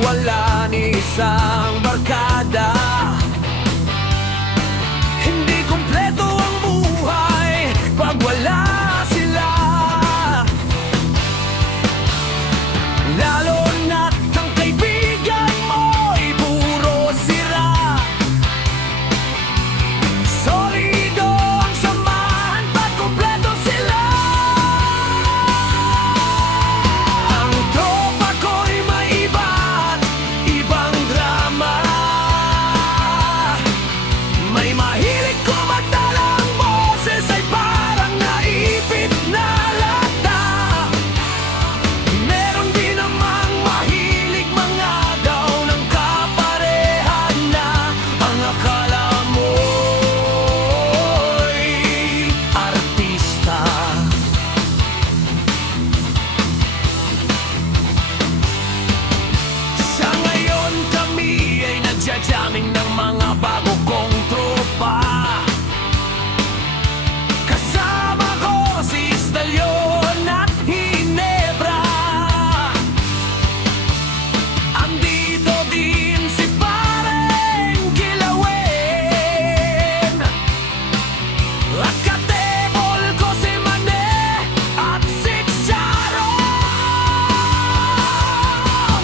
Wala ni isang barkada, hindi kumpleto ang buhay pag wala sila. Lalo na't ang kaibigan mo'y puro sira. Solido ang samahan pag kumpleto sila. Ang tropa ko'y may iba't ibang drama. May mahilig kumanta ng boses ay parang naipit na lata. Meron din namang mahilig mangagaw ng kaparehan na ang akala mo'y artista. Sa ngayon kami ay nagja-jamming ng mga bago kong tropa. Kasama ko si Stalyon at Hinebra. Andito din si Pareng Kilawin at katebol ko si Mane at si Sharon.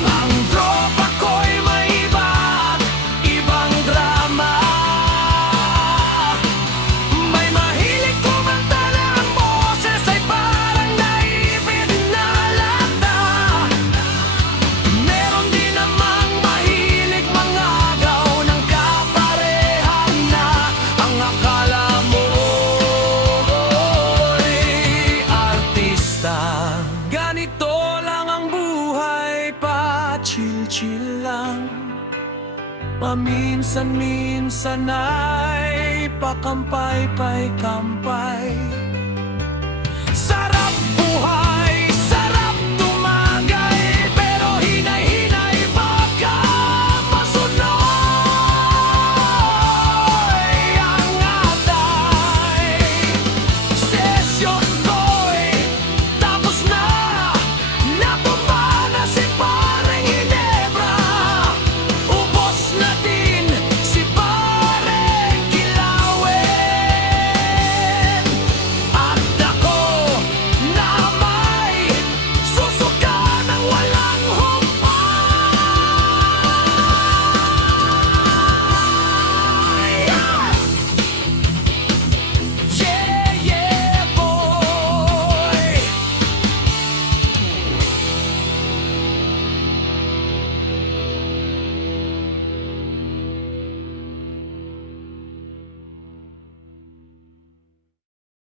Ang tropa ko'y may iba't ibang drama. May mahilig kumanta ng boses ay parang naipit na lata. Meron din namang mahilig mangagaw ng kaparehan na ang akala mo'y artista. Ganito lang ang buhay, pa-chill-chill lang. Paminsan-minsan ay pakampay-pay-kampay.